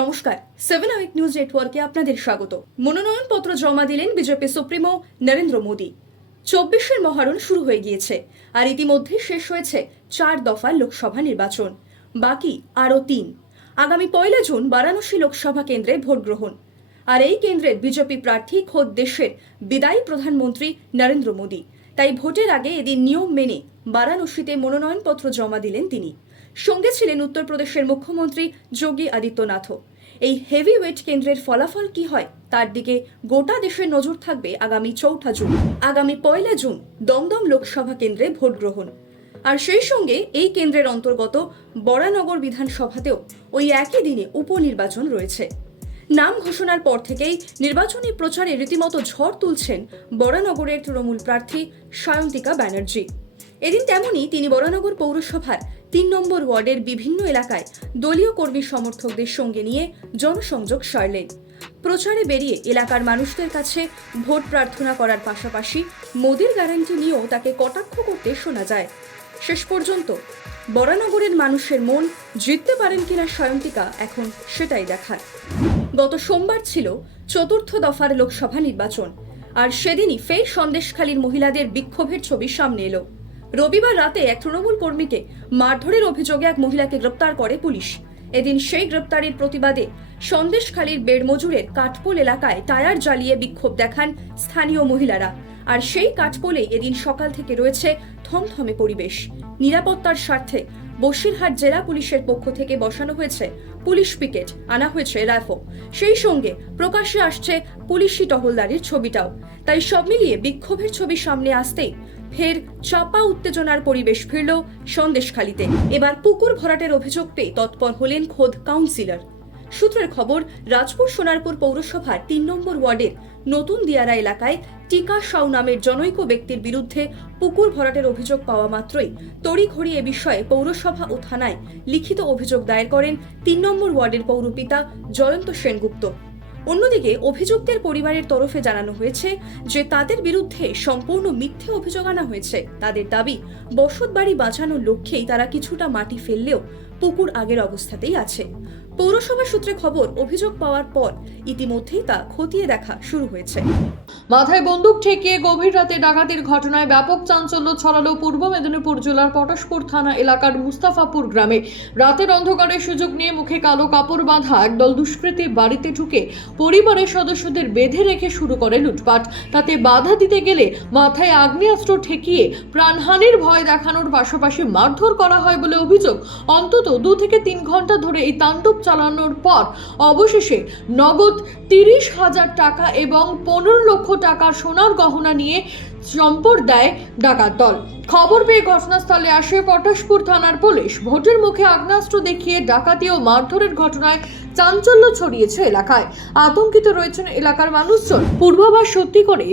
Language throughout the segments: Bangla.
নমস্কার, 7 আওয়ার নিউজ নেটওয়ার্কে আপনাদের স্বাগত। মনোনয়নপত্র জমা দিলেন বিজেপি সুপ্রিমো নরেন্দ্র মোদী। 24-এর মহারণ শুরু হয়ে গিয়েছে আর ইতিমধ্যে শেষ হয়েছে 4 দফা লোকসভা নির্বাচন। বাকি আরও 3। আগামী 1 জুন বারাণসী লোকসভা কেন্দ্রে ভোট গ্রহণ। আর এই কেন্দ্রের বিজেপি প্রার্থী খোদ দেশের বিদায়ী প্রধানমন্ত্রী নরেন্দ্র মোদী। তাই ভোটের আগে এদিন নিয়ম মেনে বারাণসীতে মনোনয়নপত্র জমা দিলেন তিনি। সঙ্গে ছিলেন উত্তরপ্রদেশের মুখ্যমন্ত্রী যোগী আদিত্যনাথও। এই হেভিওয়েট কেন্দ্রের ফলাফল কি হয় তার দিকে গোটা দেশের নজর থাকবে আগামী 4 জুন। আগামী 1 জুন দমদম লোকসভা কেন্দ্রে ভোট গ্রহণ। আর সেই সঙ্গে এই কেন্দ্রের অন্তর্গত বরানগর বিধানসভাতেও ওই একই দিনে উপনির্বাচন রয়েছে। নাম ঘোষণার পর থেকেই নির্বাচনী প্রচারে রীতিমতো ঝড় তুলছেন বরানগরের তৃণমূল প্রার্থী সায়ন্তিকা ব্যানার্জি। এদিন তেমনই তিনি বরানগর পৌরসভার 3 নম্বর ওয়ার্ডের বিভিন্ন এলাকায় দলীয় কর্মী সমর্থকদের সঙ্গে নিয়ে জনসংযোগ সারলেন। প্রচারে বেরিয়ে এলাকার মানুষদের কাছে ভোট প্রার্থনা করার পাশাপাশি মোদির গ্যারান্টি নিয়েও তাকে কটাক্ষ করতে শোনা যায়। শেষ পর্যন্ত বরানগরের মানুষের মন জিততে পারেন কিনা সায়ন্তিকা এখন সেটাই দেখার। গত সোমবার ছিল 4র্থ দফার লোকসভা নির্বাচন আর সেদিনই ফের সন্দেশখালীর মহিলাদের বিক্ষোভের ছবি সামনে এলো। রবিবার রাতে এক তৃণমূল কর্মীকে মারধরের অভিযোগে এক মহিলাকে গ্রেপ্তার করে পুলিশ। এদিন সেই গ্রেপ্তারের প্রতিবাদে সন্দেশখালীর বেড়মজুরের কাঠপোল এলাকায় টায়ার জ্বালিয়ে বিক্ষোভ দেখান স্থানীয় মহিলারা। আর সেই কাঠপোলে এদিন সকাল থেকে রয়েছে থমথমে পরিবেশ। নিরাপত্তার স্বার্থে বসিরহাট জেলা পুলিশের পক্ষ থেকে বসানো হয়েছে পুলিশ পিকেট, আনা হয়েছে র্যাফও। সেই সঙ্গে প্রকাশ্যে আসছে পুলিশি টহলদারির ছবিটাও। তাই সব মিলিয়ে বিক্ষোভের ছবি সামনে আসতেই ফের চাপা উত্তেজনার পরিবেশ ফিরল সন্দেশখালীতে। এবার পুকুর ভরাটের অভিযোগ পেয়ে তৎপর হলেন খোদ কাউন্সিলর। সূত্রের খবর, রাজপুর সোনারপুর পৌরসভার 3 নম্বর ওয়ার্ডের নতুন দিয়ারা এলাকায় টিকা সাউ নামের জনৈক ব্যক্তির বিরুদ্ধে পুকুর ভরাটের অভিযোগ পাওয়া মাত্রই তড়িঘড়ি এ বিষয়ে পৌরসভা ও থানায় লিখিত অভিযোগ দায়ের করেন 3 নম্বর ওয়ার্ডের পৌরপিতা জয়ন্ত সেনগুপ্ত। অন্যদিকে অভিযুক্তের পরিবারের তরফে জানানো হয়েছে যে তাদের বিরুদ্ধে সম্পূর্ণ মিথ্যে অভিযোগ আনা হয়েছে। তাদের দাবি, বসত বাড়ি বাঁচানোর লক্ষ্যেই তারা কিছুটা মাটি ফেললেও পুকুর আগের অবস্থাতেই আছে। পৌরসভা সূত্রে খবর, অভিযোগ পাওয়ার পর ইতিমধ্যেই তা খতিয়ে দেখা শুরু হয়েছে। মাথায় বন্দুক ঠেকিয়ে গভীর রাতে ডাকাতির ঘটনায় ব্যাপক চাঞ্চল্য ছড়ালো পূর্ব মেদিনীপুর জেলার পটাশপুর থানা এলাকার মুস্তাফাপুর গ্রামে। রাতের অন্ধকারে সুযোগ নিয়ে মুখে কালো কাপড় বাঁধা একদল দুষ্কৃতী বাড়িতে ঢুকে পরিবারের সদস্যদের বেঁধে রেখে শুরু করে লুটপাট। তাতে বাধা দিতে গেলে মাথায় আগ্নেয়াস্ত্র ঠেকিয়ে প্রাণহানির ভয় দেখানোর পাশাপাশি মারধর করা হয় বলে অভিযোগ। অন্তত 2 থেকে 3 ঘন্টা ধরে এই তাণ্ডব চালানোর পর অবশেষে নগদ 30,000 টাকা এবং 15 লক্ষ টাকার সোনার গহনা নিয়ে চম্পট দেয় ডাকাত দল। খবর পেয়ে ঘটনাস্থলে আসে পটাশপুর থানার পুলিশ। ভোটের মুখে আগ্নেয়াস্ত্র দেখিয়ে ডাকাতি ও মারধরের ঘটনায় চাঞ্চল্য ছড়িয়েছে এলাকায়। আতঙ্কিত রয়েছেন এলাকার মানুষজন। পূর্বাভাস সত্যি করে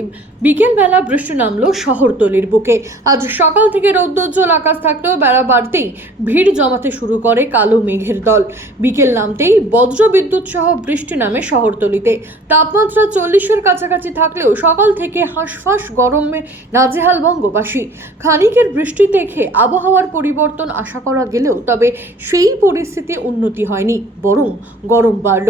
বিকেলবেলা বৃষ্টি নামলো শহরতলির বুকে। আজ সকাল থেকে রৌদ্রোজ্জ্বল আকাশ থাকলেও বেলা বাড়তেই ভিড় জমাতে শুরু করে কালো মেঘের দল। বিকেল নামতেই বজ্রবিদ্যুৎ সহ বৃষ্টি নামে শহরতলিতে। তাপমাত্রা 40-এর কাছাকাছি থাকলেও সকাল থেকে হাঁসফাঁস গরমে নাজেহাল বঙ্গবাসী। খানিকের বৃষ্টি দেখে আবহাওয়ার পরিবর্তন আশা করা গেলেও তবে সেই পরিস্থিতি উন্নতি হয়নি, বরং গরম বাড়ল।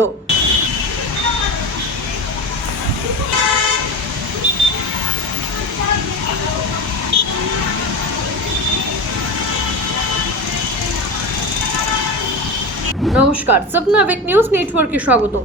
নমস্কার, 7 আওয়ার নিউজ নেটওয়ার্কে স্বাগত।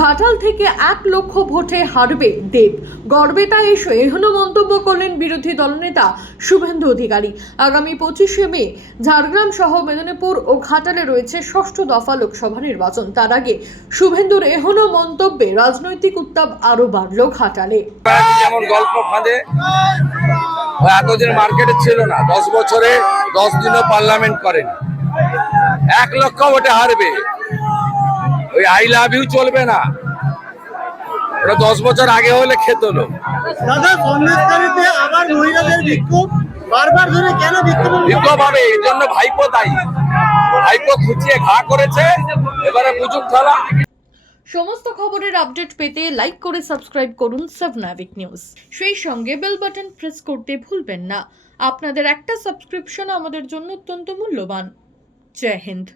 ঘাটাল থেকে 1 লক্ষ ভোটে হারবে দেব, গর্বেতা এসে এহেন মন্তব্য করলেন বিরোধী দলনেতা শুভেন্দু অধিকারী। আগামী 25শে মে ঝাড়গ্রাম সহ মেদিনীপুর ও ঘাটালে রয়েছে 6ষ্ঠ দফা লোকসভা নির্বাচন। তার আগে শুভেন্দুর এহেন মন্তব্যে রাজনৈতিক উত্তাপ আরো বাড়ল ঘাটালে। যেমন গল্প ফাঁদে এতদিন মার্কেটে ছিল না, 10 বছরে 10 দিনও পার্লামেন্ট করেনি। 1 লক্ষ ভোটে হারবে, ওই আই লাভ ইউ চলবে না। ওটা 10 বছর আগে হলে খেত লোক। দাদা, সন্দেশখালীতে আবার মহিলাদের বিক্ষোভ, বারবার ধরে কেন বিক্ষোভ হবে? এর জন্য ভাইপো দায়ী। ভাইপো খুঁচিয়ে ঘা করেছে, এবারে বুঝুক ঠেলা। সমস্ত খবরের আপডেট পেতে লাইক করে সাবস্ক্রাইব করুন 7 আওয়ার নিউজ। সেই সঙ্গে বেল বাটন প্রেস করতে ভুলবেন না। আপনাদের একটা সাবস্ক্রিপশন আমাদের জন্য অত্যন্ত মূল্যবান। জয় হিন্দ।